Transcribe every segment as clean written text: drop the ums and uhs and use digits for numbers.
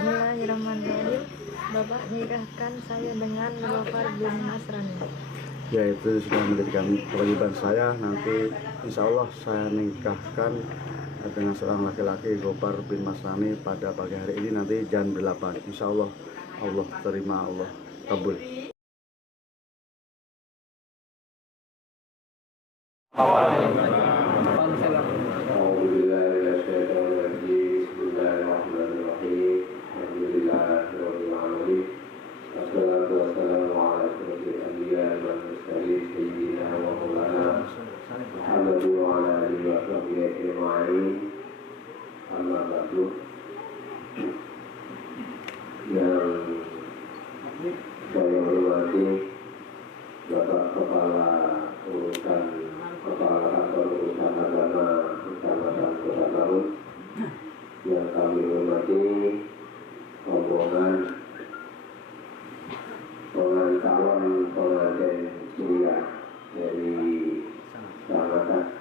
Bismillahirrahmanirrahim. Bapak nikahkan saya dengan Gofar bin Nasrani. Ya, itu sudah menjadikan kewajiban saya. Nanti insya Allah saya nikahkan dengan seorang laki-laki, Gofar bin Nasrani, pada pagi hari ini nanti jam 8. Insya Allah, Allah terima, Allah kabul. Wassalatu wassalamu ala asyrofil anbiya'i wal mursalin sayyidina wa maulana Muhammadin wa ala alihi wa sahbihi ajma'in. Amma ba'du. Yang saya hormati Bapak Kepala Kantor Urusan Agama Kecamatan Kota Garut, yang kami hormati rombongan calon pengantin pria dari Kecamatan,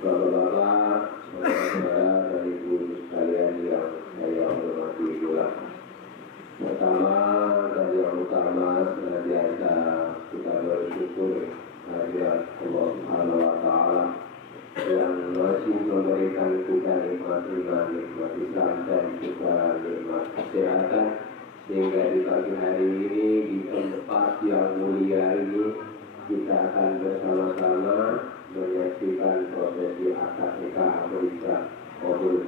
bapak-bapak, saudara-saudara dan ibu sekalian yang saya hormati pula. Pertama dan yang utama, senantiasa kita bersyukur kehadirat Allah Subhanahu wa Ta'ala yang masih memberikan kita nikmat iman, nikmat Islam, dan juga nikmat kesehatan, sehingga di pagi hari ini di tempat yang mulia ini kita akan bersama-sama menyaksikan prosesi akad nikah berislam kabul.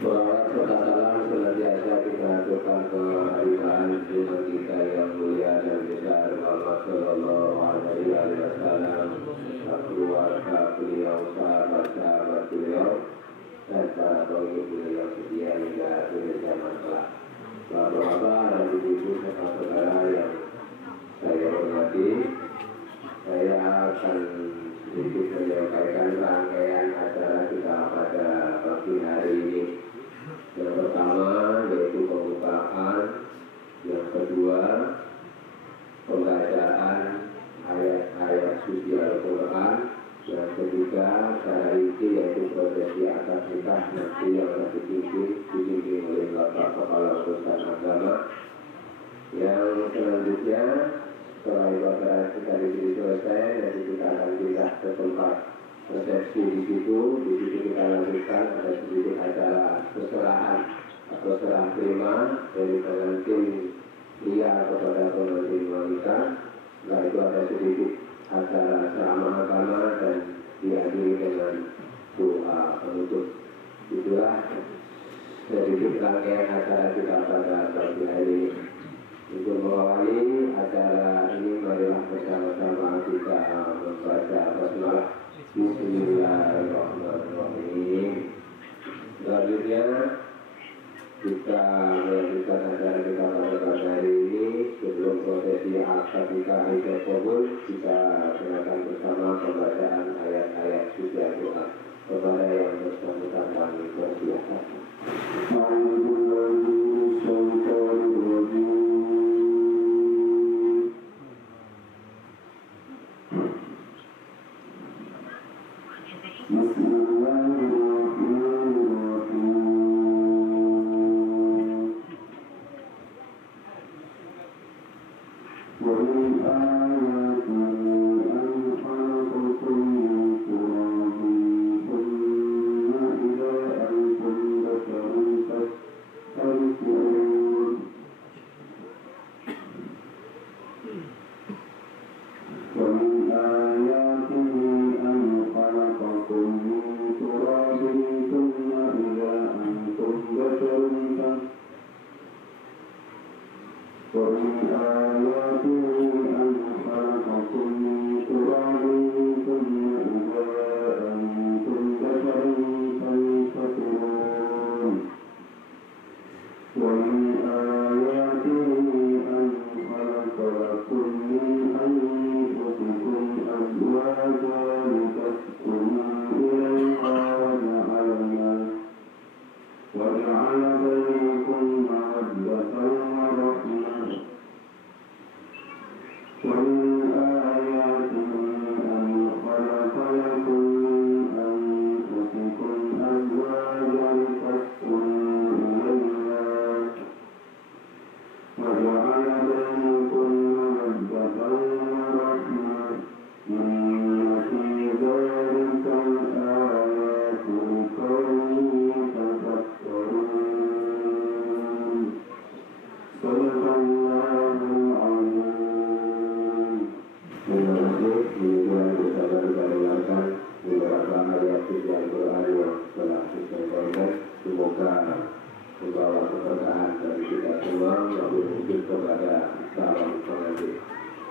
Sholawat serta salam senantiasa kita aturkan ke hadirat Tuhan kita yang mulia dan besar Muhammad Sallallahu Alaihi Wasallam, keluarga beliau, sahabat-sahabat beliau, dan para pengikut beliau setia hingga akhir zaman kelak. Bapak-bapak dan ibu-ibu serta saudara yang saya hormati, saya akan sedikit menyampaikan rangkaian acara kita pada pagi hari ini. Yang pertama yaitu pembukaan, yang kedua pembacaan ayat-ayat suci Al-Quran, yang ketiga cara rinci yaitu prosesi akad nikah nanti yang akan dipimpin oleh Bapak Kepala Urusan Agama. Yang selanjutnya setelah ibadah kita di sini selesai, nanti kita akan pindah ke tempat resepsi di situ kita lanjutkan ada sedikit acara keserahan atau serah terima dari pengantin pria kepada pengantin wanita. Setelah itu ada sedikit acara ceramah agama dan diakhiri dengan doa penutup. Itulah sedikit rangkaian acara kita pada pagi hari ini. Untuk mengawali acara ini, marilah bersama-sama kita membaca basmalah. Bismillahirrahmanirrahim. Selanjutnya kita melanjutkan acara kita pada pagi hari ini. Sebelum prosesi akad nikah kabul, kita dengarkan bersama pembacaan ayat-ayat suci Al-Quran. Kepada yang bersangkutan kami persilakan.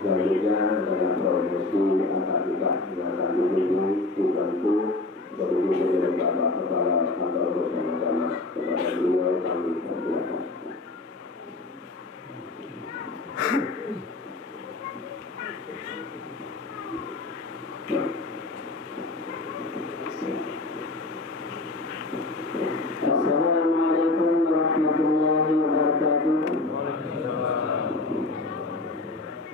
Selanjutnya dalam promosi akad nikah yang akan dibantu berhubung dengan Bapak Kepala Kantor Bersama-sama kepada beliau kami persilakan. Assalamualaikum warahmatullahi wabarakatuh.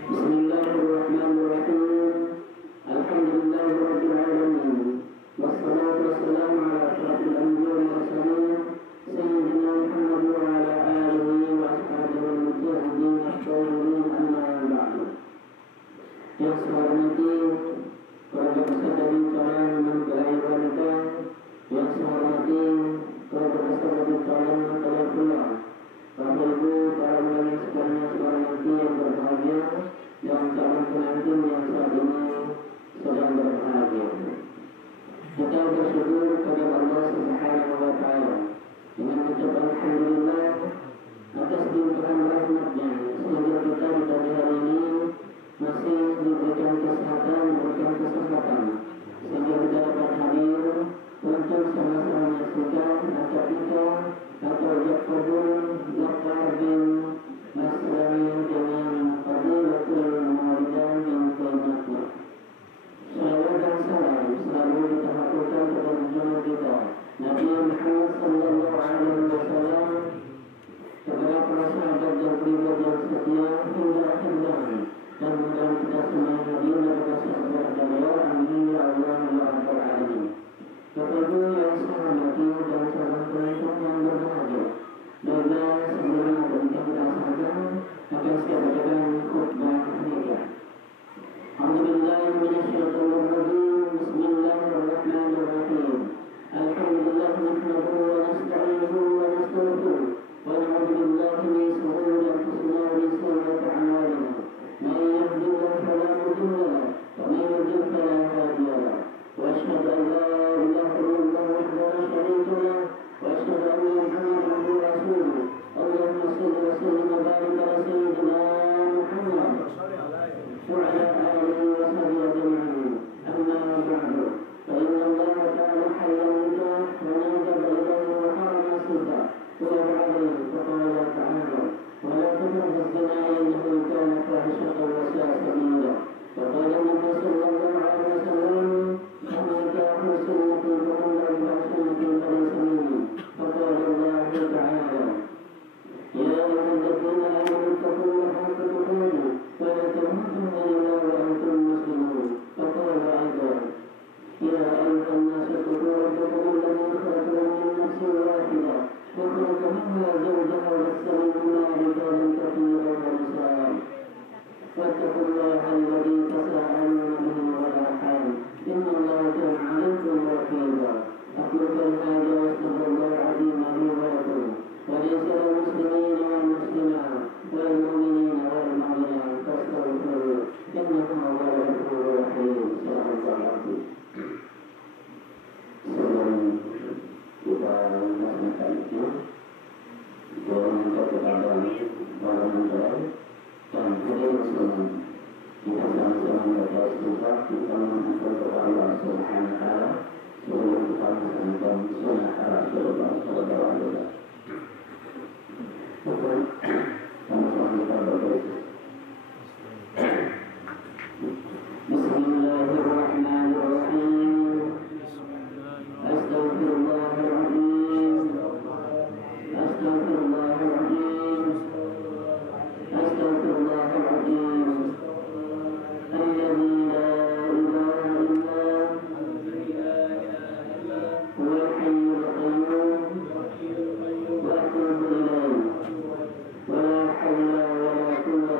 Bismillahirrahmanirrahim. Alhamdulillahirabbil alamin. Wassalatu wassalamu ala asyrafil anbiya'i wal mursalin sayyidina Muhammad wa ala alihi wa ashabihi al-mujahidin at-thayyibin amma ba'du. Yang saya hormati keluarga besar dari calon mempelai wanita, yang saya hormati keluarga besar dari calon mempelai pria, Bapak Ibu, para ulama sekalian, saudara nanti yang berbahagia, dan calon pengantin yang saat ini sedang berbahagia. Kita bersyukur kepada Allah Subhanahu wa Ta'ala dengan mengucap alhamdulillah atas limpahan rahmatnya sehingga kita di pagi hari ini masih diberikan kesehatan, sehingga kita dapat hadir untuk sama-sama menyaksikan akad nikah atau Jakfarbul bin Masrani dengan Fadilatul Maulidah bin Taimatnya. Salawat dan salam selalu kita haturkan kepada junjungan kita Nabi Muhammad sallallahu alaihi wasallam, kepada para sahabat yang beriman yang setia hingga akhir zaman, dan mudah kita semua hadir dan kasih kepada beliau. Amin ya Allah ya Rabbal alamin. Bapak Ibu yang saya hormati dan calon pengantin yang berbahagia, baiklah sebelum kita sampaikan akan saya bacakan khutbah nikah. Alhamdulillah minasyaitonir rajim. Bismillahirrahmanirrahim. Alhamdulillah nahmaduhu wa nasta'inuhu wa nastaghfiruh wa na'udzu billahi min shururi anfusina wa min sayyiati a'malina. Man yahdihillahu fala mudilla lahu wa man yudlil fala hadiya lahu. Wa asyhadu an la ilaha illallah wahdahu la syarika lahu wa asyhadu anna Muhammadan abduhu wa rasuluh. Allahumma shalli wa sallim wa barik ala sayyidina Muhammad وعلى آله وصحبه أجمعين. أما بعد فإن الله تعالى حل النكاح ونجب إليه وحرم الصدق ويجب عليه فقال تعالى ولا تقربوا الزنا إنه كان فاحشة وساء سبيلا. وقال النبي صلى الله عليه وسلم النكاح سنتي فمن لم سنتي فليس مني. فقال الله تعالى يا أيها الذين آمنوا اتقوا الله حق تقاته ولا تموتن إلا وأنتم مسلمون. فقال أيضا يا أيها الناس اتقوا ربكم الذي خلقكم من نفس واحدة وخلق منها زوجها وبث منهما رجالا كثيرا ونساء واتقوا الله الذي تساءلون به والأرحام إن الله كان عليكم رقيبا. أقول هذا واستغفر الله العظيم لي ولكم ولسائر المسلمين والمسلمات والمؤمنين والمؤمنات فاستغفروه إنه هو الغفور الرحيم. صلى الله عليه. Sebelum kita melaksanakan itu, saya minta kepada para mempelai dan hadirin sekalian, kita sama-sama membaca istighfar, kita memohon kepada Allah Subhanahu wa Ta'ala sebelum kita melaksanakan sunnah Rasulullah sallallahu alaihi wasallam. Sama-sama kita berdoa. Bismillahirrahmanirrahim. Astaghfirullahaladzim. Astaghfirullahaladzim. Astaghfirullahaladzim. Alladzi la ilaha illallah huwal hayyul qayyum wa atubu ilayh. ولا حول ولا قوة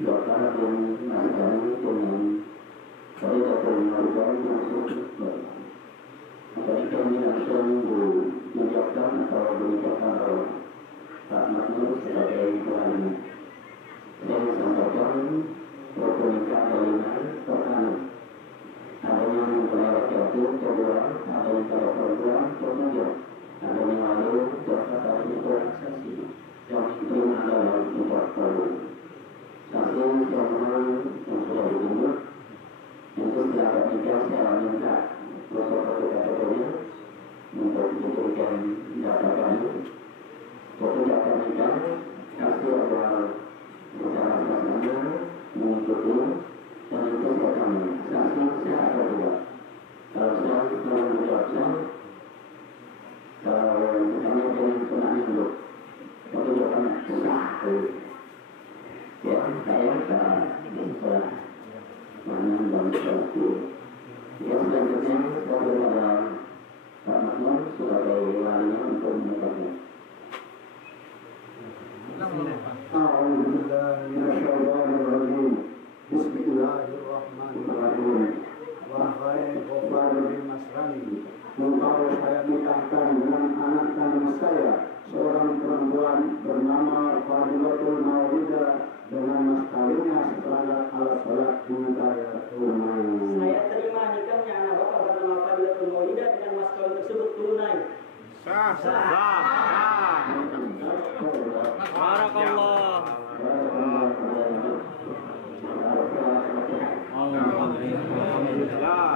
Dr. bin Masrani dengan Fadilatul Maulid tersebut. Apakah kami langsung mengucapkan atau mengucapkan Pak Makmur sebagai tuannya. Saya sampaikan perpuluhan kalimat pertama. Ada yang mempelai jatuh, kedua, ada yang pada perempuan, ketiga, ada yang lalu, berkata itu saksi. Yang penting adalah ucap perlu. Saksi yang sudah ditunjuk, untuk dilakukan nikah secara minta protokol kategorinya untuk diberikan data kami. Untuk data nikah, saksi adalah bersama-sama mengikuti dan itu pertama. Saksi sah atau tidak? Kalau sah, kalau menjawab sah, kalau kami dengan senang hidup, untuk jawabannya sah. Ya, saya bisa menambah sesuatu. Ya, selanjutnya kepada Pak Makmur sebagai walinya untuk menikahnya. Bismillahirrahmanirrahim. Wahai Gofar bin Masrani, engkau saya nikahkan dengan anak kandung saya, seorang perempuan bernama Fadilatul Maulidah, dengan mas kawinnya setelah alat sholat hingga tunai. Saya terima nikahnya anak bapak bernama Fadilatul Maulidah dengan mas kawin tersebut tunai. Sah. Barakallah. Alhamdulillah.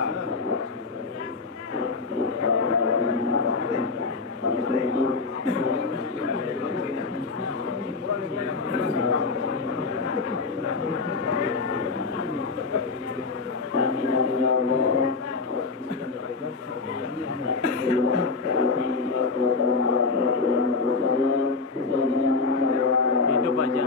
Hidup aja.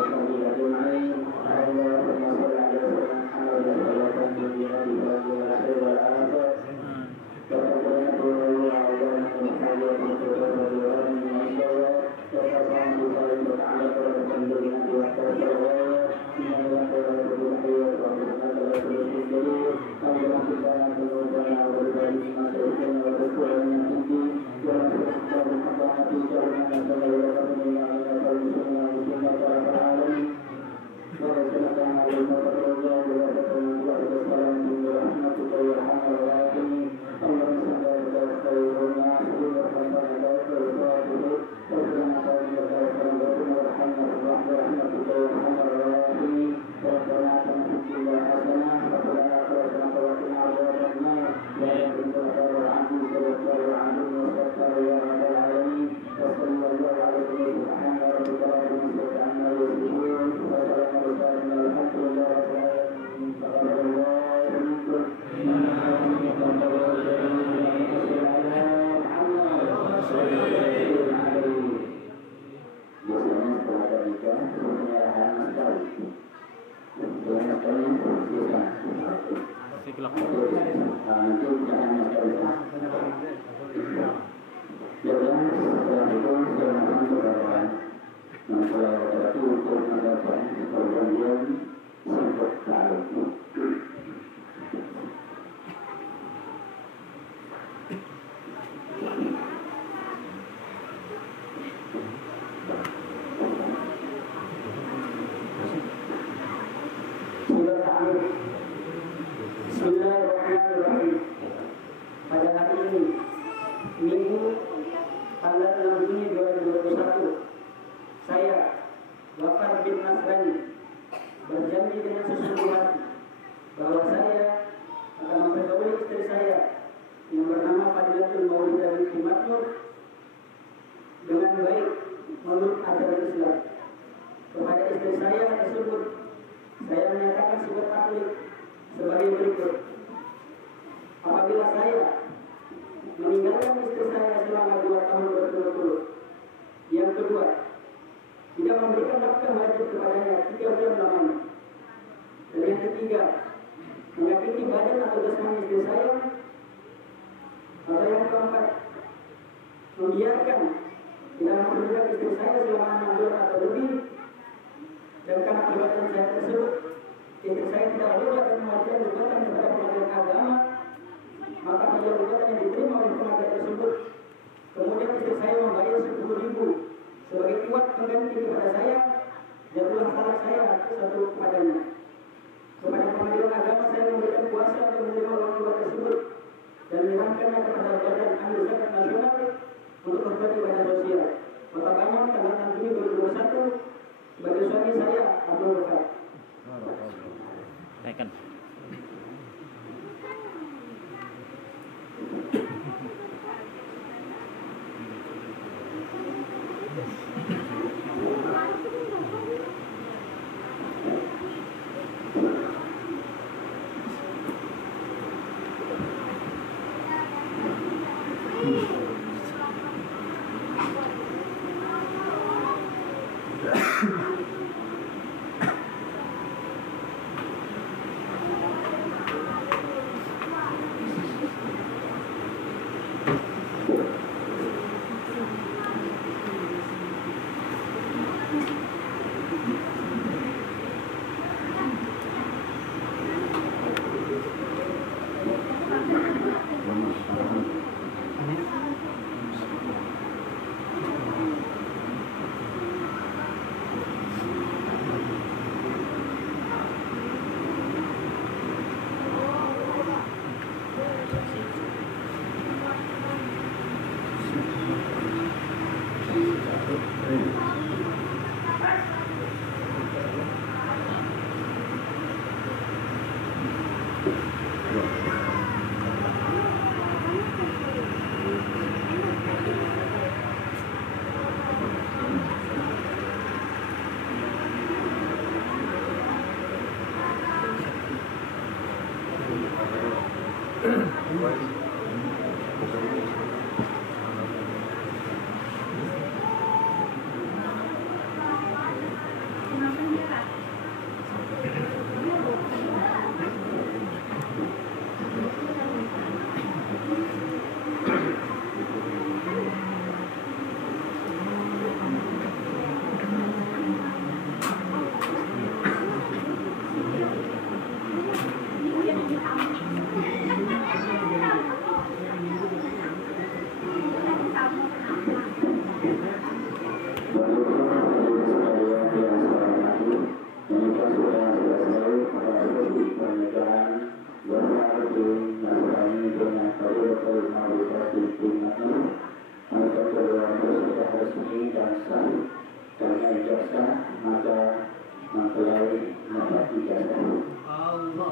Bismillahirrahmanirrahim. Pada hari ini, Minggu tanggal 6 Juni 2021, saya, Gofar bin Masrani, berjanji dengan sesungguh hati bahwa saya akan mempergauli istri saya yang bernama Fadilatul Maulidah binti Makmur dengan baik menurut ajaran Islam. Kepada istri saya tersebut, saya menyatakan sebuah taklid sebagai berikut. Apabila saya meninggalkan istri saya selama 2 tahun berturut-turut. Yang kedua, tidak memberikan nafkah wajib kepadanya 3 bulan lamanya. Dan yang ketiga, menyakiti badan atau jasmani istri saya. Atau yang keempat, membiarkan tidak memperbudak istri saya selama 6 bulan atau lebih. Dan karena perbuatan saya tersebut, kaki satu kepadanya. Kepada pengadilan agama saya memberikan kuasa untuk menerima uang riba tersebut dan menyerahkannya kepada Badan Amil Zakat Nasional untuk tempat ibadah sosial. Kota Banyumas tanggal 6 Juni 2021 sebagai suami saya Abdul Bakar. Tekan.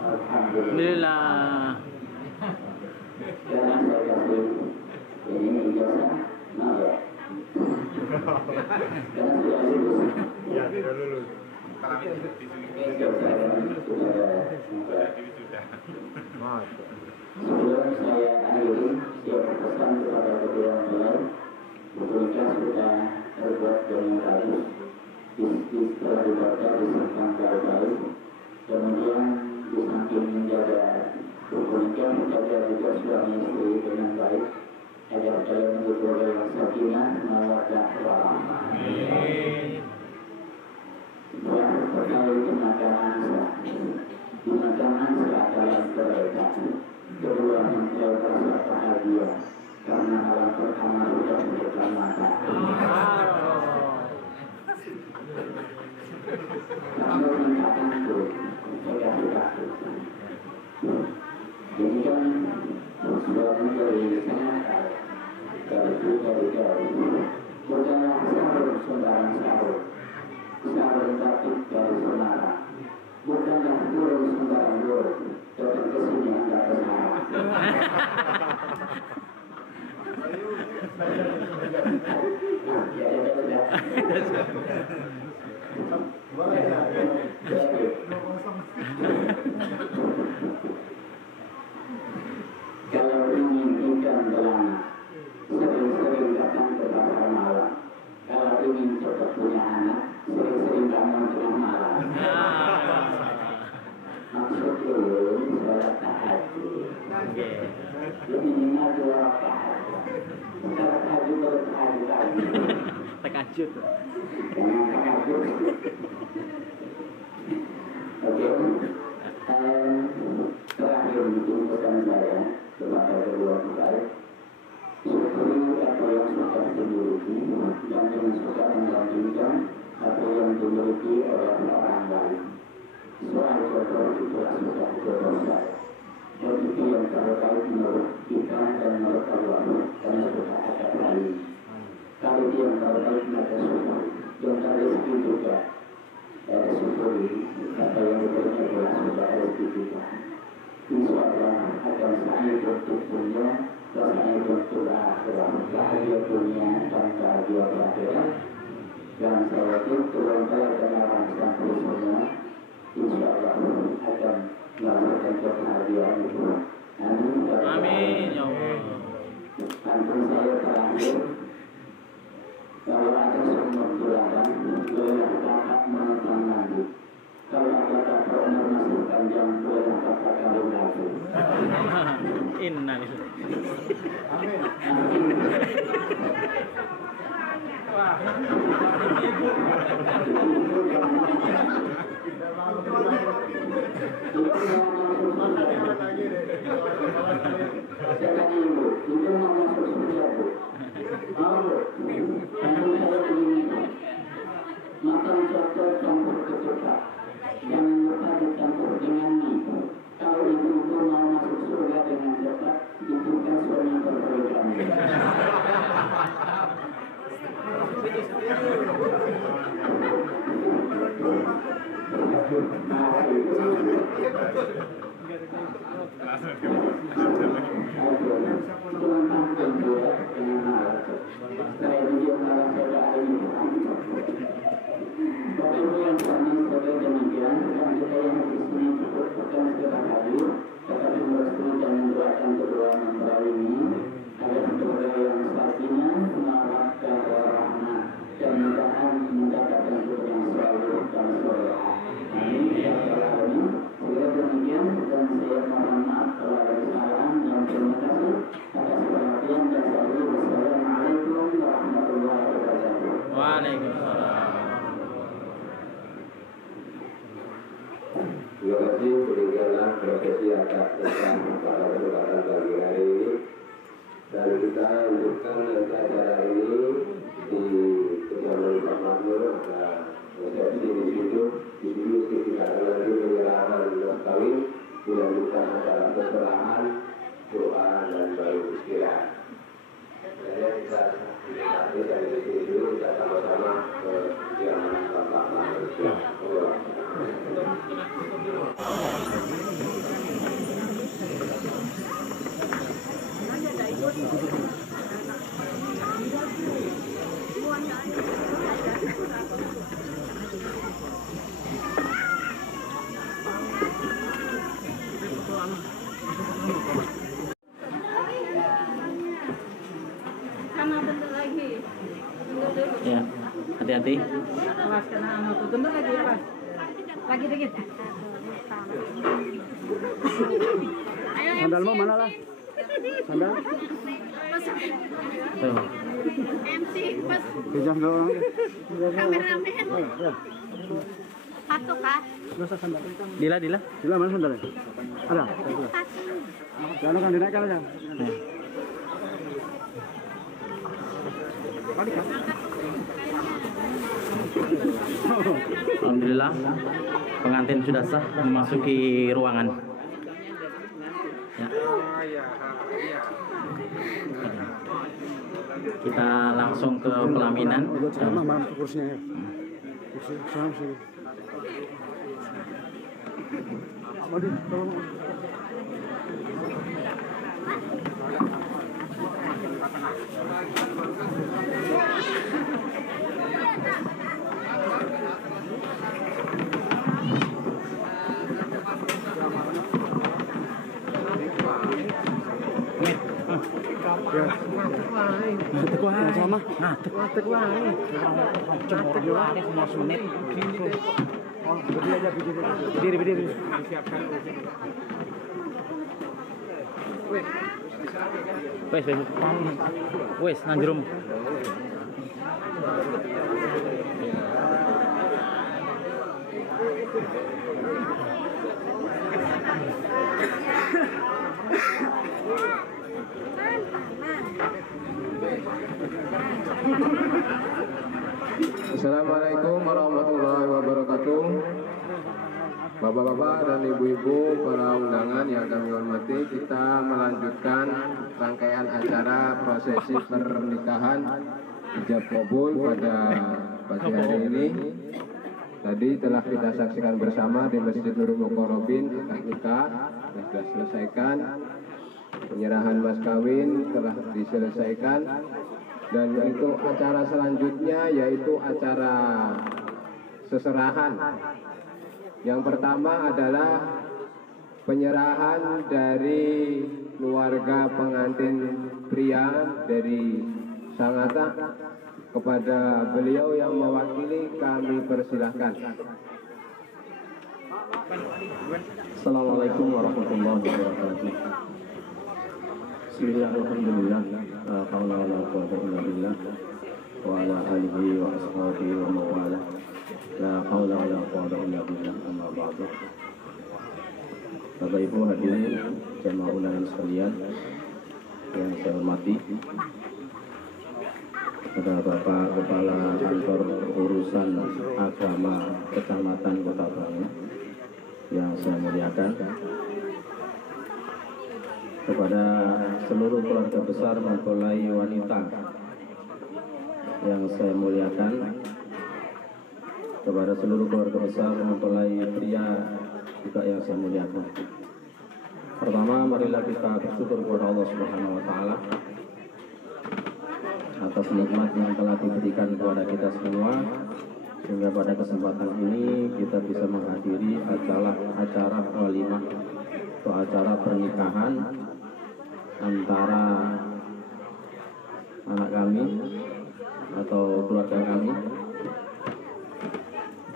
Alhamdulillah. Jangan saya kasih ini ijazah, nah ya. Jangan sudah lulus. Ya, tidak lulus. Sebelum saya akhiri, saya berpesan kepada kedua mempelai, menikah sudah terbuat dengan bagus, bisnis telah dibaca disimpan baik-baik, kemudian di samping menjaga hubungan menjaga juga suami istri dengan baik, agar kalian beroleh sakinah mawaddah warahmah. Dan perkali dimakamkan dalam kerekaan. Kedua mempelai rasa bahagia karena malam pertama sudah mendekat mata. Kamu mengatakan itu, saya sudah. Jadi kan suami dari sana dari jauh. Bukanlah sahur sembarang sahur. Sahur batik dari Semarang. Bukanlah turun sembarang turun. Datang ke sini anda bersama. Kalau ingin ikan belana, sering-sering datang ke pasar malam. Kalau ingin cepat punya anak, sering-sering bangun tengah malam. Maksud ulun sholat tahajud. Minimal 2 rakaat. Sholat tahajud bertahajud lagi. Tekajud. Jangan tahajud. Oke. Terakhir itu pesan saya kepada kedua mempelai. Syukuri apa yang sudah dimiliki dan jangan suka membandingkan apa yang dimiliki oleh orang lain. soal jodoh itu sudah jodoh saya. Rezeki yang terkait menurut kita dan menurut Allah, karena sudah ada kali. Kali yang terkait pada syukur, yang rezeki juga ada syukuri, apa yang diberikan adalah sudah rezeki kita. Insya Allah akan saya untuk dunia, dan saya untuk akhirat, bahagia dunia dan bahagia akhirat. Dan saya itu turun saya dan orang semua, insya Allah akan melakukan kebahagiaan itu. Amin ya Allah. Pantun saya terakhir, kalau ada sumber tuladan, boleh kakak menonton nanti. Kalau ada kakak umur masih panjang, boleh kakak kawin lagi. Innalillahi. Itu mau masuk surga, Bu. Mau, Bu. Pantun saya begini, makan cocok campur ketupat, jangan lupa dicampur dengan mie. Kalau ibu-ibu mau masuk surga dengan cepat, itu kan suami terprogram. Terima kasih, demikianlah prosesi atas tentang para kesempatan pagi hari ini. Dan kita lanjutkan nanti acara ini di kediaman Pak Makmur, ada resepsi di situ. Di sini sekitar nanti penyerahan mas kawin, dilanjutkan acara perserahan, doa dan baru istirahat. Jadi kita nanti dari sini dulu kita sama-sama ke kediaman Pak Makmur. Sama bentar lagi. Ya, hati-hati. Awas kena anu tuh. Bentar lagi, awas. Lagi dikit. Sandalmu mana lah? Sandal? Tuh. MC pas Pinjam doang. kameramen. Satu kah? Dila. Sila mana sandalnya? Ada? Jangan kan dinaikkan aja. Alhamdulillah pengantin sudah sah memasuki ruangan. Ya. Kita langsung ke pelaminan. Mana kursinya ya? Kursi sama sih. Mari, tolong. Ya. Tetek wae sama. Nah, tetek wae. Cemor wae semua menit. Oh, berdiri aja berdiri. Disiapkan. Wes nang jero. Assalamualaikum warahmatullahi wabarakatuh. Bapak-bapak dan ibu-ibu para undangan yang kami hormati, kita melanjutkan rangkaian acara prosesi pernikahan ijab kabul pada pagi hari ini. Tadi telah kita saksikan bersama di Masjid Nurul Muqarrabin akad nikah sudah selesaikan, penyerahan mas kawin telah diselesaikan, dan untuk acara selanjutnya yaitu acara seserahan. Yang pertama adalah penyerahan dari keluarga pengantin pria dari Sangatta kepada beliau yang mewakili, kami persilahkan. Assalamualaikum warahmatullahi wabarakatuh. Bismillahirrahmanirrahim. La haula wala quwwata illa billah wa ala alihi wa ashabihi wa mawala. La haula wala quwwata illa billah, amma ba'du. Bapak Ibu hadirin jamaah undangan sekalian yang saya hormati, kepada Bapak Kepala Kantor Urusan Agama Kecamatan Kota Bangun yang saya muliakan, kepada seluruh keluarga besar mempelai wanita yang saya muliakan, kepada seluruh keluarga besar mempelai pria juga yang saya muliakan. Pertama, marilah kita bersyukur kepada Allah Subhanahu wa taala atas nikmat yang telah diberikan kepada kita semua, sehingga pada kesempatan ini kita bisa menghadiri acara walimah atau acara pernikahan antara anak kami atau keluarga kami,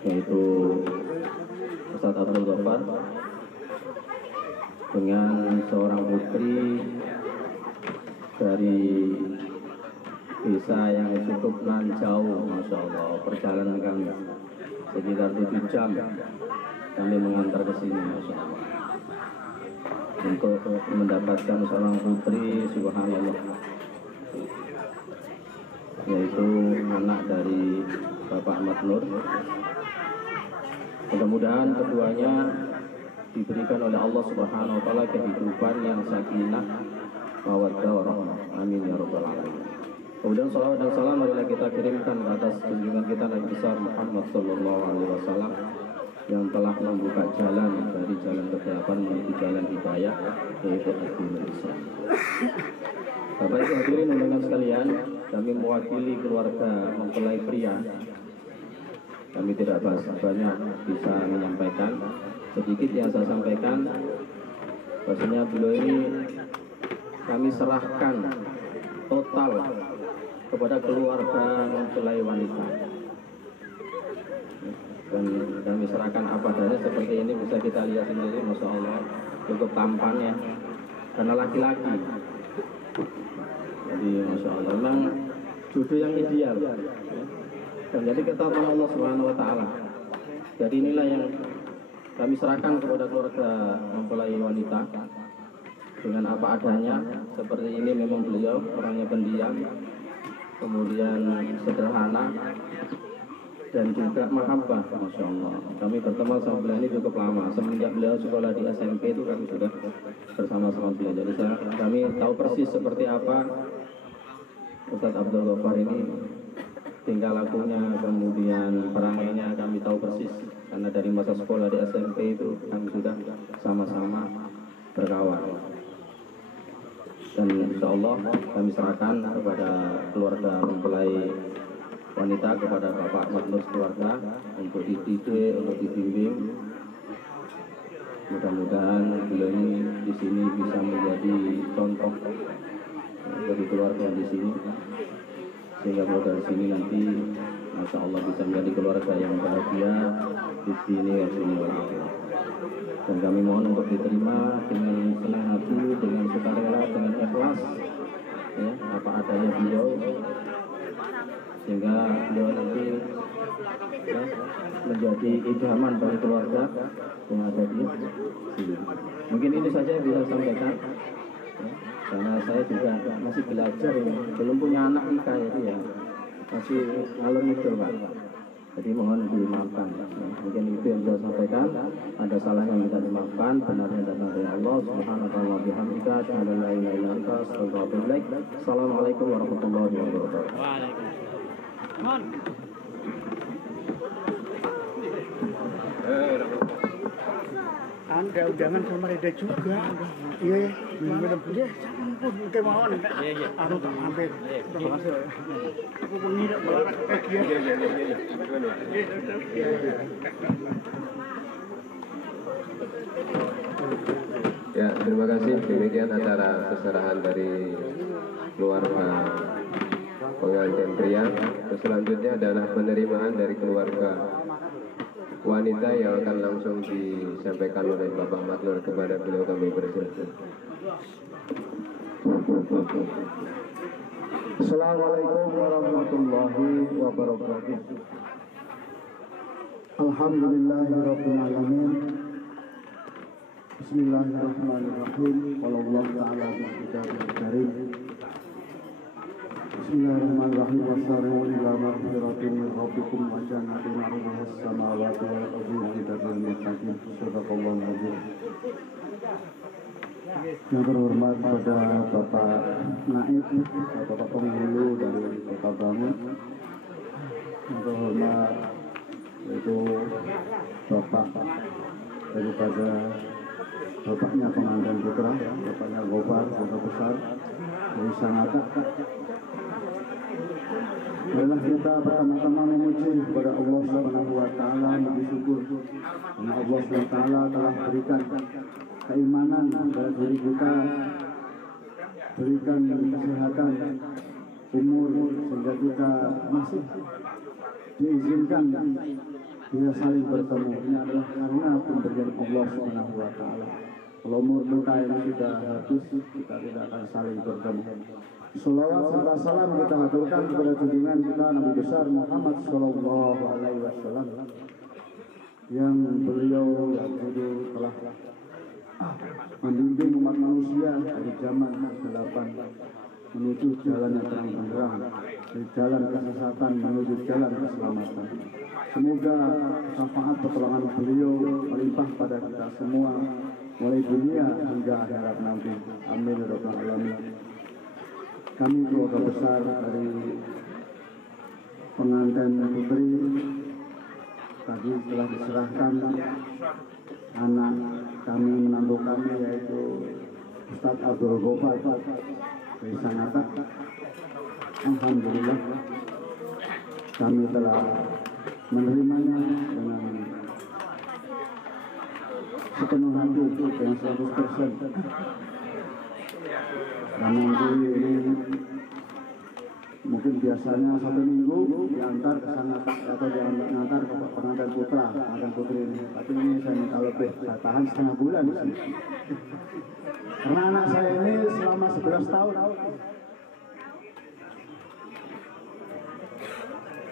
yaitu Ustaz Abdul Ghaffar dengan seorang putri dari desa yang cukup nan jauh, Masya Allah. Perjalanan kami sekitar 7 jam kami mengantar ke sini, Masya Allah, untuk mendapatkan seorang putri, subhanallah, yaitu anak dari Bapak Ahmad Nur. Mudah-mudahan keduanya diberikan oleh Allah Subhanahu wa taala kehidupan yang sakinah, mawaddah warahmah. Amin ya rabbal alamin. Kemudian salawat dan salam marilah kita kirimkan ke atas junjungan kita Nabi besar Muhammad sallallahu alaihi wasallam yang telah membuka jalan dari jalan kegelapan menuju jalan hidayah, yaitu agama Islam. Bapak Ibu hadirin undangan sekalian, kami mewakili keluarga mempelai pria. Kami tidak banyak bisa menyampaikan, sedikit yang saya sampaikan bahwasanya beliau ini kami serahkan total kepada keluarga mempelai wanita, dan kami serahkan apa adanya seperti ini. Bisa kita lihat sendiri, Masya Allah, cukup tampannya karena laki-laki. Jadi Masya Allah, memang jodoh yang ideal, dan jadi ketetapan Allah Subhanahu wa taala. Jadi inilah yang kami serahkan kepada keluarga mempelai wanita dengan apa adanya. Seperti ini memang beliau orangnya pendiam, kemudian sederhana, dan juga mahabbah, Masya Allah. Kami berteman sama beliau ini cukup lama, semenjak beliau sekolah di SMP itu kami sudah bersama-sama beliau. Jadi kami tahu persis seperti apa Ustaz Abdul Ghaffar ini, tingkah lakunya, kemudian perangainya kami tahu persis, karena dari masa sekolah di SMP itu kami sudah sama-sama berkawan. Dan insya Allah kami serahkan kepada keluarga mempelai wanita, kepada Bapak Ahmad Nur keluarga, untuk dididik, untuk dibimbing. Mudah-mudahan beliau ini di sini bisa menjadi contoh bagi keluarga di sini, sehingga keluarga di sini nanti Masya Allah bisa menjadi keluarga yang bahagia di sini ya sini. Dan kami mohon untuk diterima dengan senang hati, dengan sukarela, dengan ikhlas, ya, apa adanya beliau, sehingga beliau nanti ya, menjadi idaman bagi keluarga yang ada di sini. Mungkin ini saja yang bisa saya sampaikan, ya, karena saya juga masih belajar, ya, belum punya anak nikah, ya, masih ngalor ngidul, Pak. Jadi mohon dimaafkan. Mungkin itu yang saya sampaikan. sampaikan. Ada salahnya yang kita dimaafkan, benarnya datang dari Allah Subhanahu wa bihamdika, asyhadu an la ilaha illa anta, astaghfiruka wa atubu ilaik. Assalamualaikum warahmatullahi wabarakatuh. Anda undangan sama Reda juga. Iya, minum dia jangan pun ke mawon. Iya. Anu tak mampir. Terima kasih. Aku pun tidak melarang dia. Ya, terima kasih. Demikian acara seserahan dari keluarga pengantin pria. Selanjutnya adalah penerimaan dari keluarga wanita yang akan langsung disampaikan oleh Bapak Matnur kepada beliau. Kami persilakan. Assalamualaikum warahmatullahi wabarakatuh. Alhamdulillahirabbil alamin. Bismillahirrahmanirrahim. Wallahu ta'ala bil kitabil karim. Bismillahirrahmanirrahim. Wassalamu ila maghfiratin min rabbikum wa jannatin 'arduha as-samawati wal ardu u'iddat lil muttaqin. Shadaqallahu al-'azim. Yang terhormat pada Bapak Naib, Bapak Penghulu dari Kota Bangun. Yang terhormat yaitu Bapak daripada Bapaknya pengantin putra, Bapaknya Gopar, Kota Besar dari Sangatta. Adalah kita pertama-tama memuji kepada Allah Subhanahu wa taala, bersyukur karena Allah Subhanahu wa taala telah berikan keimanan pada diri kita, berikan kesehatan, umur, sehingga kita masih diizinkan bisa saling bertemu. Ini adalah karena pemberian Allah Subhanahu wa taala. Kalau umur kita ini sudah habis, kita tidak akan saling bertemu. Salawat serta salam kita haturkan kepada junjungan kita Nabi besar Muhammad sallallahu alaihi wasallam, yang beliau telah membimbing umat manusia dari zaman kegelapan menuju jalan yang terang benderang, dari jalan kesesatan menuju jalan keselamatan. Semoga syafaat pertolongan beliau melimpah pada kita semua mulai dunia hingga akhirat nanti. Amin ya rabbal alamin. Kami keluarga besar dari pengantin putri tadi telah diserahkan anak kami, menantu kami, yaitu Ustadz Abdul Gopar dari Sangatta. Alhamdulillah kami telah menerimanya dengan sepenuh hati, dengan 100%. Dan nanti ini mungkin biasanya 1 minggu diantar ke Sangatta atau diantar ke pengantin putra, pengantin putri ini. Tapi ini saya minta lebih, saya tahan setengah bulan di sini. Karena anak saya ini selama 11 tahun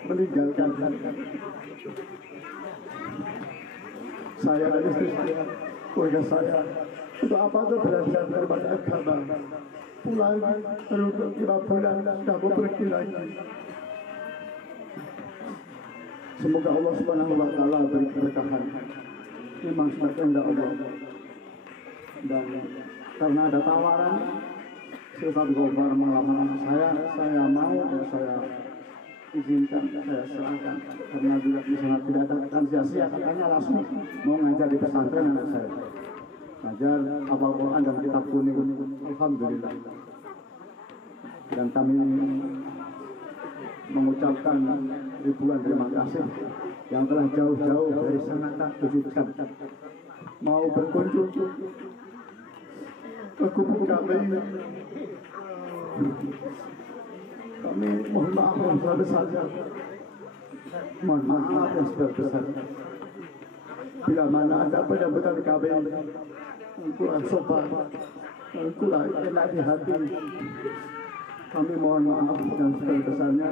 meninggalkan saya dan istri saya, keluarga saya. Untuk apa tuh belajar daripada agama? Pulang baru 5 bulan sudah mau pergi lagi. Semoga Allah Subhanahu wa taala beri keberkahan. Memang sudah kehendak Allah. Dan karena ada tawaran Ustadz Gopar melamar saya mau, saya izinkan, saya serahkan. Karena juga di sana tidak ada sia-sia, katanya langsung mau ngajar di pesantren anak saya. Ngajar hafal Quran dan kitab kuning. Alhamdulillah. Dan kami mengucapkan ribuan terima kasih yang telah jauh-jauh dari Sangatta 7 jam mau berkunjung ke gubuk kami. Kami mohon maaf yang sebesar-besarnya. Mohon maaf yang sebesar-besar. Bila mana ada penyambutan kami kurang sopan, kurang enak di hati, kami mohon maaf yang sebesar-besarnya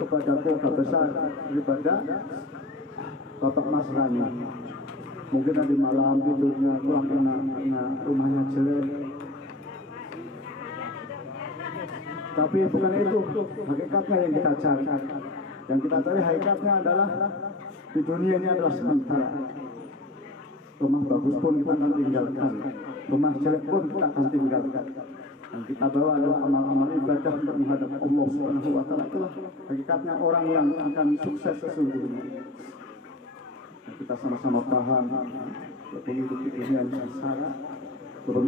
kepada keluarga besar daripada Bapak Mas Rani. Mungkin tadi malam tidurnya kurang enak karena rumahnya jelek. Tapi bukan itu hakikatnya yang kita cari. Yang kita cari hakikatnya adalah di dunia ini adalah sementara. Rumah bagus pun kita akan tinggalkan, rumah jelek pun kita akan tinggalkan. Dan kita bawa adalah amal-amal ibadah untuk menghadap Allah Subhanahu wa Ta'ala. Itulah hakikatnya orang yang akan sukses sesungguhnya. Dan kita sama-sama paham penghidup dunia yang sengsara. Kalau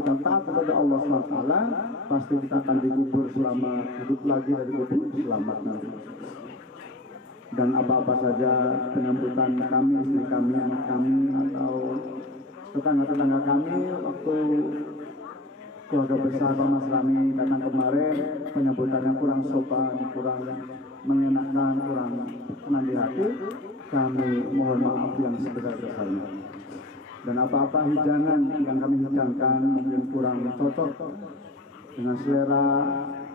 kita taat kepada Allah Subhanahu wa Ta'ala, pasti kita akan dikubur selama hidup lagi dari kubur selamat nanti. Dan apa-apa saja penyambutan kami, istri kami, anak kami, atau tetangga-tetangga kami waktu keluarga besar Pak Mas Rani datang kemarin, penyambutannya kurang sopan, kurang mengenakan, kurang senang di hati, kami mohon maaf yang sebesar-besarnya. Dan apa-apa hidangan yang kami hidangkan mungkin kurang cocok dengan selera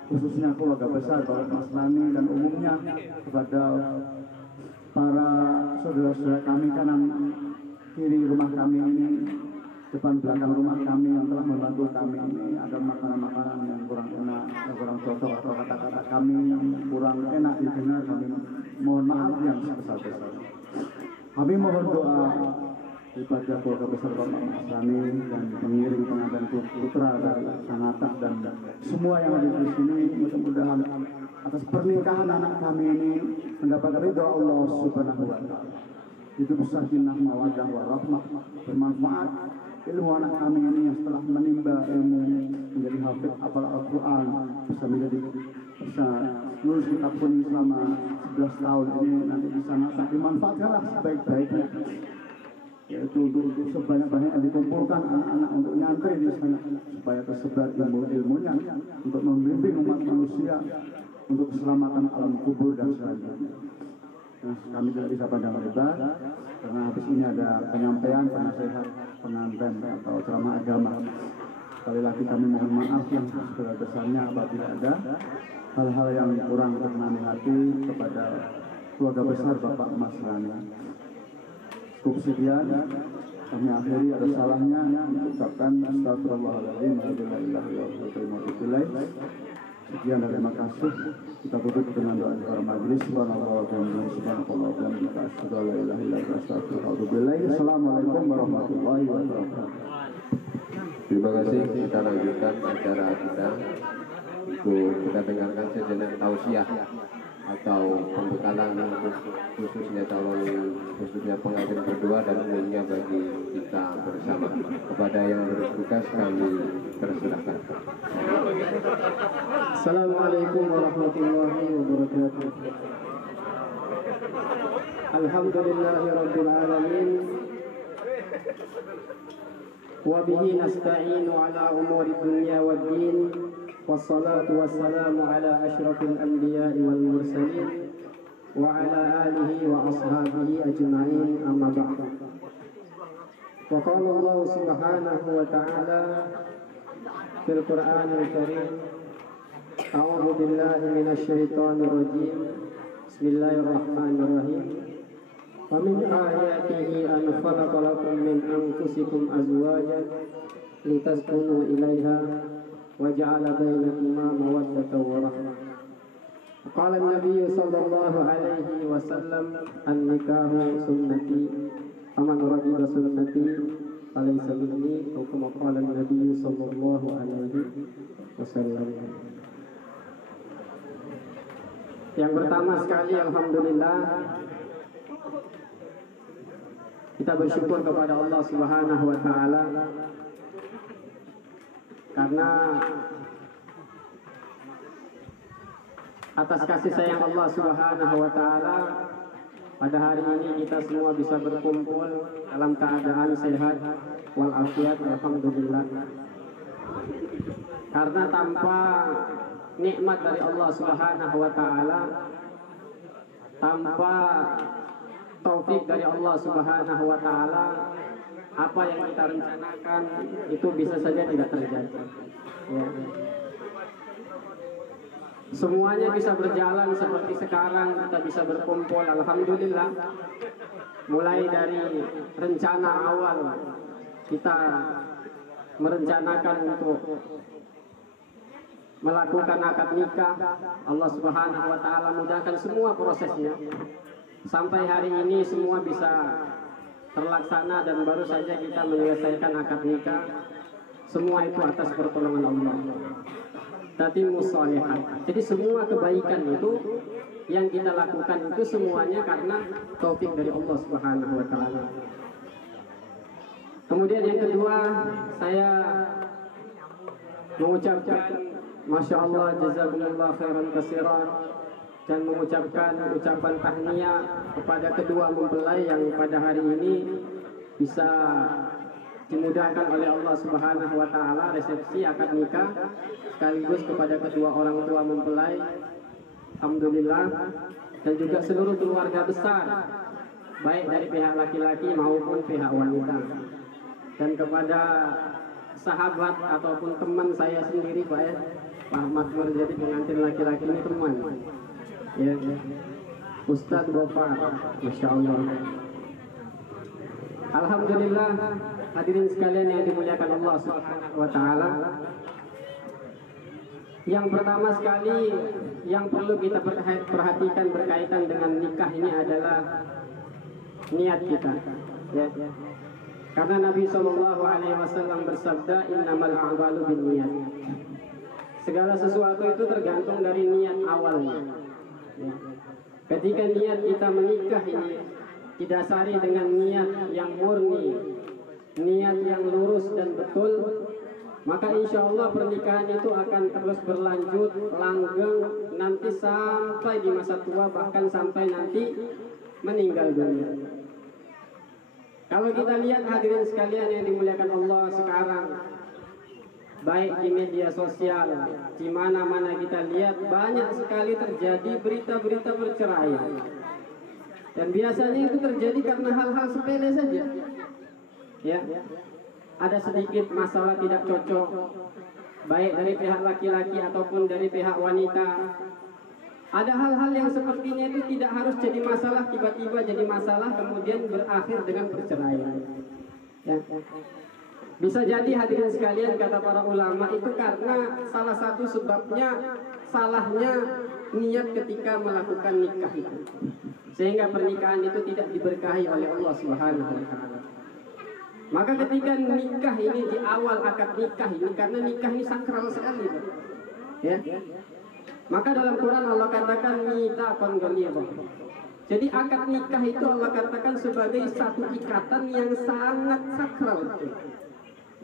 khususnya keluarga besar Pak Mas Rani dan umumnya kepada para saudara-saudara kami kanan kiri rumah kami ini, depan belakang rumah kami yang telah membantu kami ini, ada makanan-makanan yang kurang enak, yang kurang cocok, atau kata-kata kami yang kurang enak didengar, kami mohon maaf yang sebesar-besarnya. Kami mohon doa kepada keluarga besar Bapak Mas Rani dan pengiring pengantin putra dari sang anak dan semua yang ada di sini, mudah-mudahan atas pernikahan anak kami ini mendapat ridho Allah Subhanahu wa Ta'ala. Hidup sakinah mawaddah warahmah, bermanfaat. Ilmu anak kami ini yang setelah menimba ilmu menjadi hafid hafal Al-Quran, bisa lulus kitab kuning selama 11 tahun ini, nanti bisa dimanfaatkanlah sebaik-baiknya, yaitu untuk sebanyak-banyak yang dikumpulkan anak-anak untuk nyantri di sana supaya tersebar ilmu-ilmunya untuk membimbing umat manusia untuk keselamatan alam kubur dan selanjutnya. Nah, kami tidak bisa pandang lebar karena habis ini ada penyampaian penasihat pengantin atau ceramah agama. Sekali lagi kami mohon maaf yang sebesar-besarnya apabila ada hal-hal yang kurang berkenan di hati kepada keluarga besar Bapak Mas Rani. Cukup sekian, kami akhiri, ada salahnya mengucapkan astagfirullahaladzim wa billahi. Sekian dan terima kasih. Kita tutup dengan doa para majelis. Assalamualaikum warahmatullahi wabarakatuh. Terima kasih. Kita lanjutkan acara kita. Kita dengarkan sejenak tausiah atau pembekalan khususnya calon, khususnya pengantin berdua dan umumnya bagi kita bersama. Kepada yang bertugas kami persilahkan. Assalamualaikum warahmatullahi wabarakatuh. Alhamdulillahirabbil alamin. Wa bihi nasta'inu ala umuri dunya waddin. Wassalatu wassalamu ala asyrafil anbiya'i wal mursalin wa ala alihi wa ashabihi ajma'in, amma ba'd. Wa qala Allah subhanahu wa ta'ala fil Qur'anil Karim, a'udzu billahi minasy syaithanir rajim. Bismillahirrahmanirrahim. Wa min ayatihi an khalaqa lakum min anfusikum azwajan litaskunu ilaiha وجعل بينكما مودة ورحمة. قال النبي صلى الله عليه وسلم النكاح سنتي فمن رغب سنتي فليس مني أو كما قال النبي صلى الله عليه وسلم. Yang pertama sekali, alhamdulillah, kita bersyukur kepada Allah Subhanahu wa Ta'ala karena atas kasih sayang Allah Subhanahu wa Ta'ala pada hari ini kita semua bisa berkumpul dalam keadaan sehat walafiat, alhamdulillah. Karena tanpa nikmat dari Allah Subhanahu wa Ta'ala, tanpa taufik dari Allah Subhanahu wa Ta'ala, apa yang kita rencanakan itu bisa saja tidak terjadi. Ya. Semuanya bisa berjalan seperti sekarang, kita bisa berkumpul, alhamdulillah. Mulai dari rencana awal kita merencanakan untuk melakukan akad nikah, Allah Subhanahu wa Ta'ala mudahkan semua prosesnya. Sampai hari ini semua bisa terlaksana dan baru saja kita menyelesaikan akad nikah. Semua itu atas pertolongan Allah. Tatimmus shalihat. Jadi semua kebaikan itu yang kita lakukan itu semuanya karena taufik dari Allah Subhanahu wa taala. Kemudian yang kedua, saya mengucapkan Masya Allah, jazakumullah khairan katsiran, dan mengucapkan ucapan tahniah kepada kedua mempelai yang pada hari ini bisa dimudahkan oleh Allah Subhanahu wa taala resepsi akad nikah, sekaligus kepada kedua orang tua mempelai, alhamdulillah, dan juga seluruh keluarga besar baik dari pihak laki-laki maupun pihak wanita, dan kepada sahabat ataupun teman saya sendiri Pak Makmur, jadi pengantin laki-laki ini teman ya, Ustadz Gofar, Masya Allah. Alhamdulillah, hadirin sekalian yang dimuliakan Allah Subhanahu wa taala. Yang pertama sekali yang perlu kita perhatikan berkaitan dengan nikah ini adalah niat kita ya. Karena Nabi SAW bersabda, innamal a'malu binniyat. Segala sesuatu itu tergantung dari niat awalnya ya. Ketika niat kita menikah ini didasari dengan niat yang murni, niat yang lurus dan betul, maka insya Allah pernikahan itu akan terus berlanjut, langgeng, nanti sampai di masa tua, bahkan sampai nanti meninggal dunia. Kalau kita lihat hadirin sekalian yang dimuliakan Allah sekarang, baik di media sosial, di mana-mana kita lihat banyak sekali terjadi berita-berita perceraian. Dan biasanya itu terjadi karena hal-hal sepele saja. Ya, ada sedikit masalah tidak cocok, baik dari pihak laki-laki ataupun dari pihak wanita. Ada hal-hal yang sepertinya itu tidak harus jadi masalah, tiba-tiba jadi masalah, kemudian berakhir dengan perceraian. Ya. Bisa jadi hadirin sekalian, kata para ulama, itu karena salah satu sebabnya salahnya niat ketika melakukan nikah itu, sehingga pernikahan itu tidak diberkahi oleh Allah Subhanahu wa taala. Maka ketika nikah ini, di awal akad nikah ini, karena nikah ini sakral sekali, ya. Maka dalam Quran Allah katakan mitsaqan ghalidha. Jadi akad nikah itu Allah katakan sebagai satu ikatan yang sangat sakral.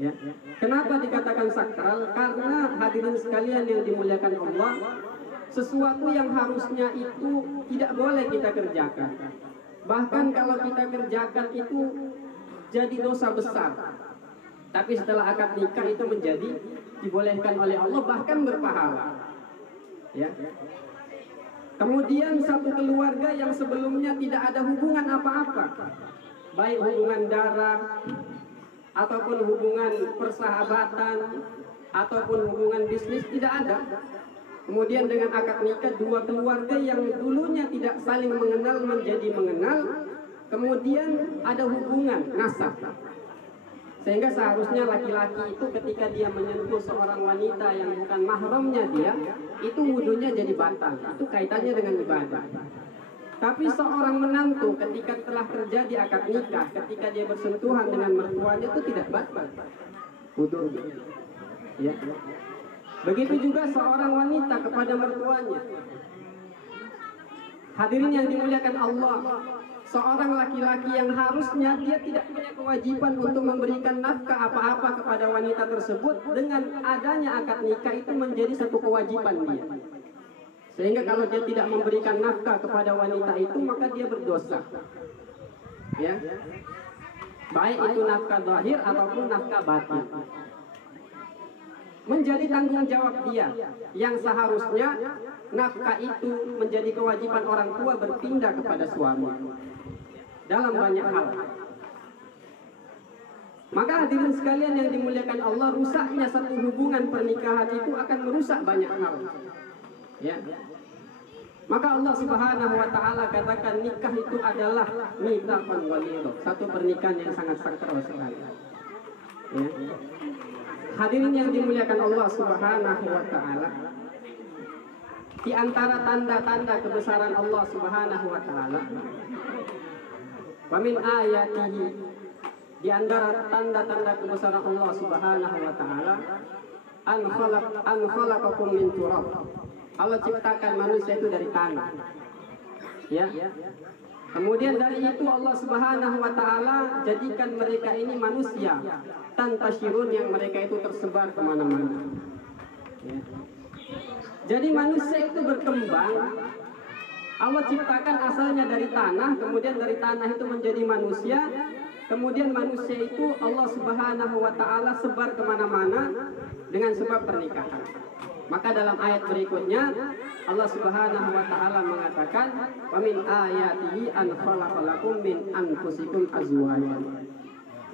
Ya. Kenapa dikatakan sakral? Karena hadirin sekalian yang dimuliakan Allah, sesuatu yang harusnya itu tidak boleh kita kerjakan. Bahkan kalau kita kerjakan itu jadi dosa besar. Tapi setelah akad nikah itu menjadi dibolehkan oleh Allah, bahkan berpahala. Ya. Kemudian satu keluarga yang sebelumnya tidak ada hubungan apa-apa, baik hubungan darah ataupun hubungan persahabatan ataupun hubungan bisnis, tidak ada. Kemudian dengan akad nikah, dua keluarga yang dulunya tidak saling mengenal menjadi mengenal, kemudian ada hubungan nasab. Sehingga seharusnya laki-laki itu ketika dia menyentuh seorang wanita yang bukan mahramnya dia, itu wudunya jadi batal. Itu kaitannya dengan ibadah. Tapi seorang menantu ketika telah terjadi akad nikah, ketika dia bersentuhan dengan mertuanya itu tidak batal wudu. Ya. Begitu juga seorang wanita kepada mertuanya. Hadirin yang dimuliakan Allah, seorang laki-laki yang harusnya dia tidak punya kewajiban untuk memberikan nafkah apa-apa kepada wanita tersebut, dengan adanya akad nikah itu menjadi satu kewajiban dia. Sehingga kalau dia tidak memberikan nafkah kepada wanita itu, maka dia berdosa. Ya. Baik itu nafkah zahir ataupun nafkah batin. Menjadi tanggung jawab dia, yang seharusnya nafkah itu menjadi kewajiban orang tua berpindah kepada suami dalam banyak hal. Maka hadirin sekalian yang dimuliakan Allah, rusaknya satu hubungan pernikahan itu akan merusak banyak hal. Ya. Maka Allah Subhanahu wa taala katakan nikah itu adalah mitsaqan ghalidha, satu pernikahan yang sangat sakral sekali. Ya. Hadirin yang dimuliakan Allah Subhanahu wa taala, di antara tanda-tanda kebesaran Allah Subhanahu wa taala Wa min ayatihi, di antara tanda-tanda kebesaran Allah Subhanahu wa taala, an khalaqakum min turab. Allah ciptakan manusia itu dari tanah. Ya. Kemudian dari itu Allah Subhanahu wa taala jadikan mereka ini manusia tantashirun, yang mereka itu tersebar kemana-mana. Ya. Jadi manusia itu berkembang. Allah ciptakan asalnya dari tanah, kemudian dari tanah itu menjadi manusia. Kemudian manusia itu Allah Subhanahu wa taala sebar kemana-mana dengan sebab pernikahan. Maka dalam ayat berikutnya Allah Subhanahu wa taala mengatakan, "Wa min ayatihi an khalaqalakum min anfusikum azwajan."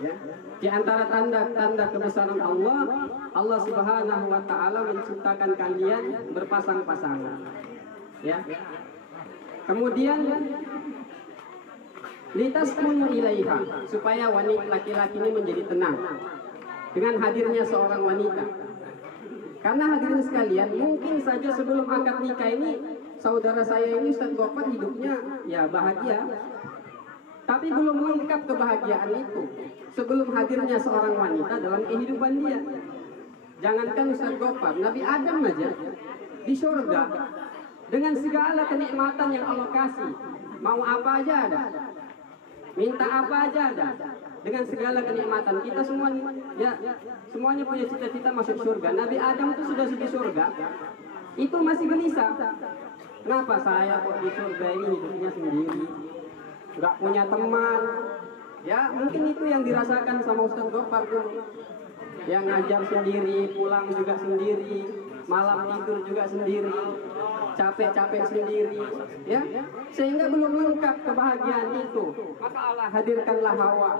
Ya. Di antara tanda-tanda kebesaran Allah, Allah Subhanahu wa taala menciptakan kalian berpasang-pasangan. Ya. Kemudian litaskunu ilaiha, supaya wanita laki-laki ini menjadi tenang dengan hadirnya seorang wanita. Karena hadirin sekalian, mungkin saja sebelum akad nikah ini saudara saya ini Ustaz Gofar hidupnya ya bahagia, tapi belum lengkap kebahagiaan itu sebelum hadirnya seorang wanita dalam kehidupan dia. Jangankan Ustaz Gofar, Nabi Adam aja di surga dengan segala kenikmatan yang Allah kasih, mau apa aja ada, minta apa aja ada, dengan segala kenikmatan. Kita semua ya semuanya punya cita-cita masuk surga. Nabi Adam itu sudah di surga, itu masih gelisah. Kenapa saya kok di surga ini hidupnya sendiri, nggak punya teman? Ya mungkin itu yang dirasakan sama Ustaz Gofar dulu. Yang ngajar sendiri, pulang juga sendiri, malam tidur juga sendiri, capek-capek sendiri, ya, sehingga belum lengkap kebahagiaan itu. Maka Allah hadirkanlah Hawa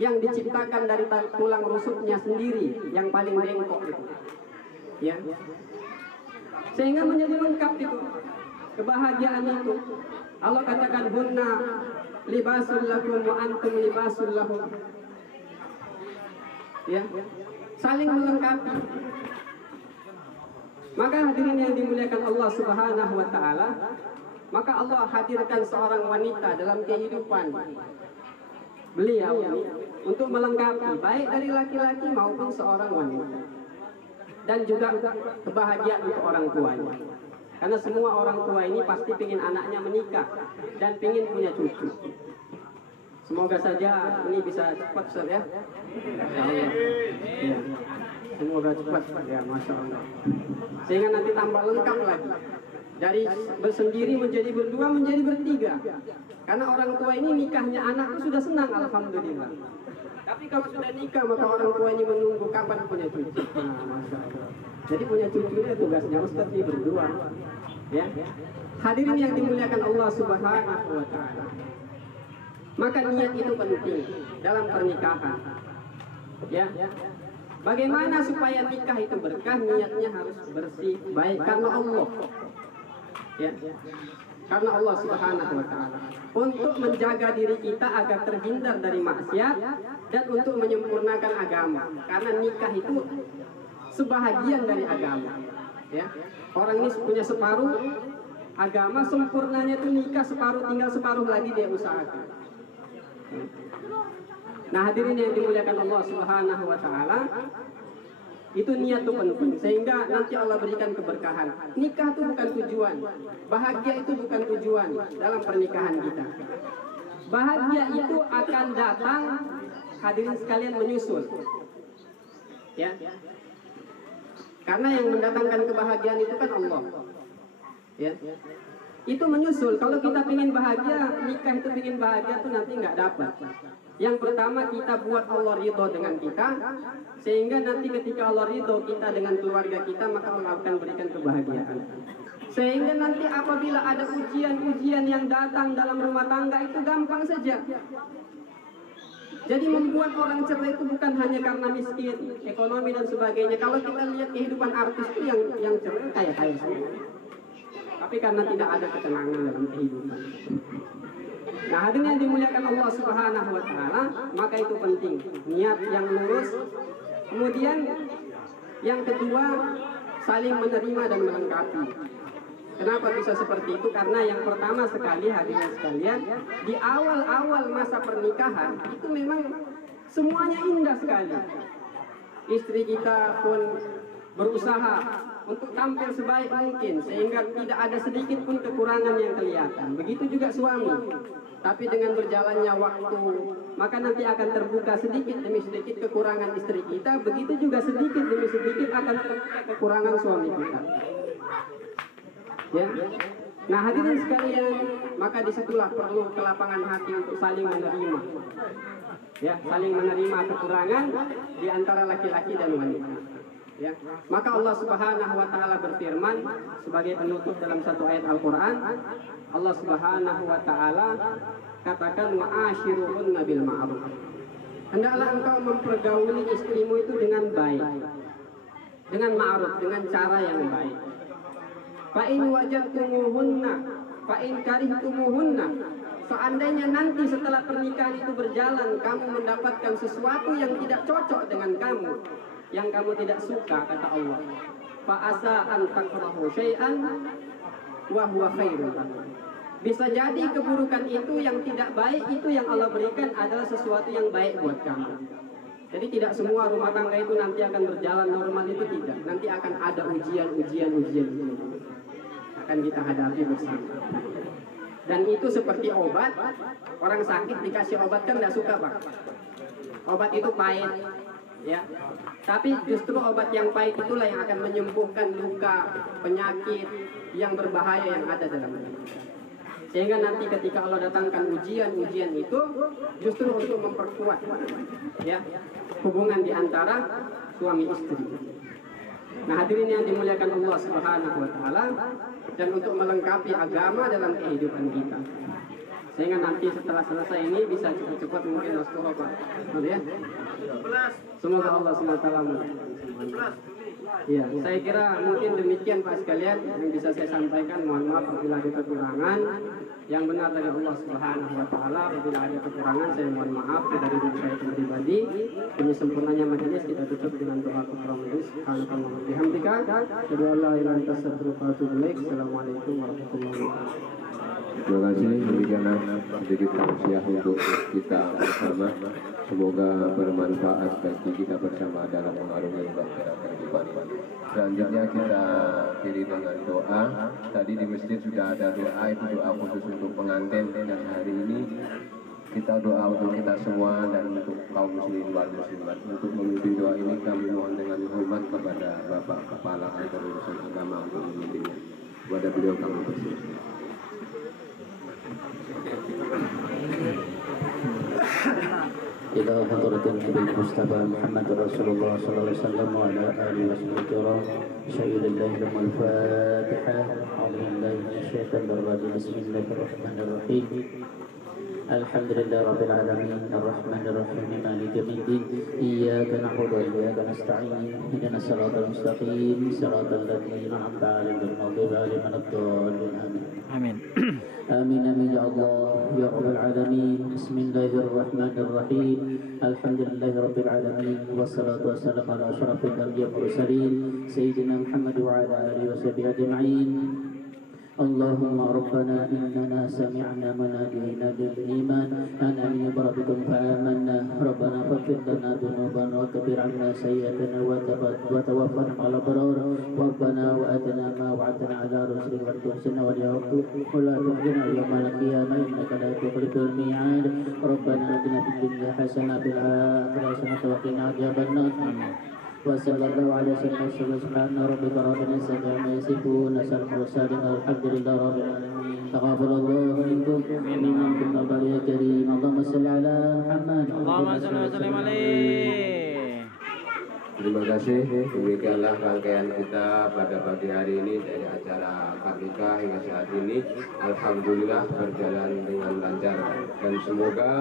yang diciptakan dari tulang rusuknya sendiri yang paling bengkok itu, ya, sehingga menjadi lengkap itu kebahagiaan itu. Allah katakan hunna libasul lakum wa antum libasul lahum, ya, saling melengkapi. Maka hadirin yang dimuliakan Allah Subhanahu wa taala, maka Allah hadirkan seorang wanita dalam kehidupan beliau ini untuk melengkapi baik dari laki-laki maupun seorang wanita, dan juga kebahagiaan untuk orang tuanya. Karena semua orang tua ini pasti ingin anaknya menikah dan ingin punya cucu. Semoga saja ini bisa cepat, Ustaz, ya. Ya Allah. Ya. Semoga cepat, ya, Masya Allah. Sehingga nanti tambah lengkap lagi. Dari bersendiri menjadi berdua, menjadi bertiga. Karena orang tua ini nikahnya anak itu sudah senang, alhamdulillah. Tapi kalau sudah nikah, maka orang tua ini menunggu kapan punya cucu. Nah, Masya Allah. Jadi punya cucunya tugasnya Ustaz ini berdua. Ya. Hadirin yang dimuliakan Allah Subhanahu wa taala. Maka niat itu penting dalam pernikahan. Ya. Bagaimana supaya nikah itu berkah? Niatnya harus bersih, baik karena Allah. Ya. Karena Allah Subhanahu wa taala. Untuk menjaga diri kita agar terhindar dari maksiat dan untuk menyempurnakan agama. Karena nikah itu sebahagian dari agama. Ya. Orang ini punya separuh agama, sempurnanya itu nikah separuh, tinggal separuh lagi dia usahakan. Nah hadirin yang dimuliakan Allah Subhanahu wa taala, itu niat itu penting sehingga nanti Allah berikan keberkahan. Nikah itu bukan tujuan, bahagia itu bukan tujuan dalam pernikahan kita. Bahagia itu akan datang, hadirin sekalian, menyusul. Ya. Karena yang mendatangkan kebahagiaan itu kan Allah. Ya. Itu menyusul. Kalau kita ingin bahagia, nikah itu ingin bahagia itu nanti nggak dapat. Yang pertama kita buat Allah ridho dengan kita, sehingga nanti ketika Allah ridho kita dengan keluarga kita, maka Allah akan berikan kebahagiaan. Sehingga nanti apabila ada ujian-ujian yang datang dalam rumah tangga itu gampang saja. Jadi membuat orang cerai itu bukan hanya karena miskin, ekonomi dan sebagainya. Kalau kita lihat kehidupan artis itu yang cerai kaya-kaya semua. Tapi karena tidak ada ketenangan dalam kehidupan. Nah, hadirin yang dimuliakan Allah Subhanahu wa taala, maka itu penting, niat yang lurus. Kemudian yang kedua, saling menerima dan melengkapi. Kenapa bisa seperti itu? Karena yang pertama sekali, hadirin sekalian, di awal-awal masa pernikahan itu memang semuanya indah sekali. Istri kita pun berusaha untuk tampil sebaik mungkin sehingga tidak ada sedikit pun kekurangan yang kelihatan. Begitu juga suami. Tapi dengan berjalannya waktu, maka nanti akan terbuka sedikit demi sedikit kekurangan istri kita. Begitu juga sedikit demi sedikit akan terbuka kekurangan suami kita. Ya. Nah, hadirin sekalian, maka disitulah perlu kelapangan hati untuk saling menerima. Ya, saling menerima kekurangan di antara laki-laki dan wanita. Ya. Maka Allah Subhanahu wa taala berfirman sebagai penutup dalam satu ayat Al-Qur'an, Allah Subhanahu wa taala katakan wa'ashiruhunna bil ma'ruf. Hendaklah engkau mempergauli istrimu itu dengan baik. Dengan ma'ruf, dengan cara yang baik. Fa in wajadtumuhunna fa in karihtumuhunna. Seandainya nanti setelah pernikahan itu berjalan kamu mendapatkan sesuatu yang tidak cocok dengan kamu, yang kamu tidak suka, kata Allah, fa asa an takrahu syai'an wa huwa khairun. Bisa jadi keburukan itu yang tidak baik itu yang Allah berikan adalah sesuatu yang baik buat kamu. Jadi tidak semua rumah tangga itu nanti akan berjalan normal, itu tidak. Nanti akan ada ujian akan kita hadapi bersama. Dan itu seperti obat, orang sakit dikasih obat kan tidak suka, Pak. Obat itu pahit, ya. Tapi justru obat yang pahit itulah yang akan menyembuhkan luka, penyakit yang berbahaya yang ada dalam diri. Sehingga nanti ketika Allah datangkan ujian itu justru untuk memperkuat, ya, hubungan di antara suami istri. Nah, hadirin yang dimuliakan Allah Subhanahu wa taala, dan untuk melengkapi agama dalam kehidupan kita. Sehingga nanti setelah selesai ini bisa cepat-cepat mungkin masuk Pak. Ya. Semoga Allah SWT ya, saya kira mungkin demikian Pak sekalian yang bisa saya sampaikan. Mohon maaf apabila ada kekurangan. Yang benar dari Allah Subhanahu wa taala. Apabila ada kekurangan saya mohon maaf dari diri saya pribadi. Demi sempurnanya majelis kita tutup dengan doa kafaratul majelis. Subhanallah wa bihamdika, asyhadu an la ilaha illa anta astaghfiruka wa atubu ilaik. Assalamualaikum warahmatullahi wabarakatuh. Terima kasih, demikianlah sedikit tausiah untuk kita bersama. Semoga bermanfaat bagi kita bersama dalam mengarungi bahtera kehidupan ini. Selanjutnya kita akhiri dengan doa. Tadi di masjid sudah ada doa, itu doa khusus untuk pengantin, dan hari ini kita doa untuk kita semua dan untuk kaum muslimin wal muslimat. Untuk memimpin doa ini kami mohon dengan hormat kepada Bapak Kepala Kantor Urusan Agama untuk memimpinnya. Kepada beliau kami bersilakan. إلى حضرة النبي المصطفى محمد رسول الله صلى الله عليه وسلم وعلى آله وصحبه الكرام شهيد الله لهم الفاتحة. أعوذ بالله من الشيطان الرجيم. بسم الله الرحمن الرحيم. الحمد لله رب العالمين الرحمن الرحيم مالك يوم الدين إياك نعبد وإياك نستعين اهدنا الصراط المستقيم صراط الذين أنعمت عليهم غير المغضوب عليهم ولا الضالين آمين. آمين آمين يا الله يا رب العالمين. بسم الله الرحمن الرحيم. الحمد لله رب العالمين والصلاة والسلام على أشرف الأنبياء والمرسلين سيدنا محمد وعلى آله وصحبه أجمعين. اللهم ربنا إننا سمعنا مناديا بالإيمان أن آمنوا بربكم فآمنا. ربنا فاغفر لنا ذنوبنا وكفر عنا سيئاتنا وتوفنا مع الأبرار. ربنا وآتنا ما وعدتنا على رسلك ولا تخزنا ولا تخزنا يوم القيامة إنك لا تخلف الميعاد. ربنا آتنا في الدنيا حسنة وفي الآخرة حسنة وقنا عذاب النار. وصلى الله على سيدنا سبحان ربك رب العزة عما يصفون وسلام على المرسلين والحمد لله رب العالمين. تقبل الله منكم إنكم رب كريم. اللهم صل على محمد. اللهم صل وسلم عليه. Terima kasih. Demikianlah rangkaian kita pada pagi hari ini dari acara Karnika hingga saat ini. Alhamdulillah berjalan dengan lancar dan semoga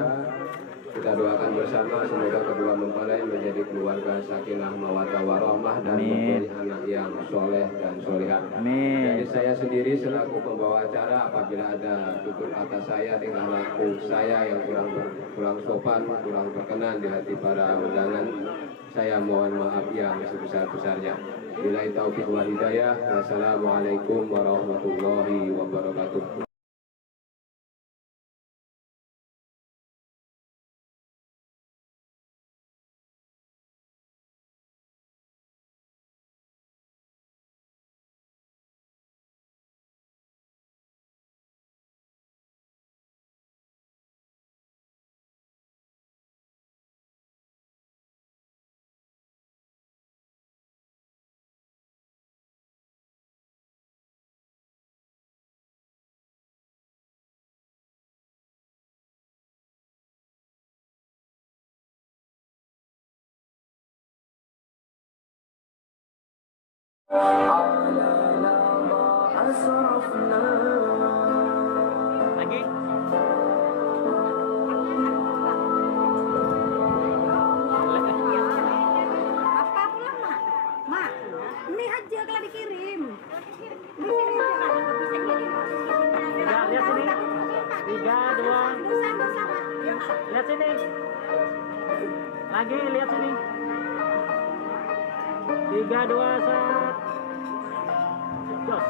Kita doakan bersama semoga kedua mempelai menjadi keluarga sakinah mawaddah warahmah dan mempunyai anak yang soleh dan solehah. Jadi saya sendiri selaku pembawa acara, apabila ada tutur kata saya, tingkah laku saya yang kurang sopan, kurang berkenan di hati para undangan, saya mohon maaf yang sebesar-besarnya. Billahi taufiq wal hidayah. Wassalamualaikum warahmatullahi wabarakatuh. Lagi. Apa pulang, Mak? Mak, ini aja kalau dikirim. Di sini aja lah, nggak bisa kirim. Lihat sini. 3, 2. Dosa-dosa, Mak. Lihat sini. Lagi, lihat sini. 3, 2, 1. Jos.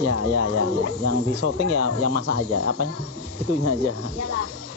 Ya, yang di syuting ya yang masak aja, apanya itunya aja. Iyalah.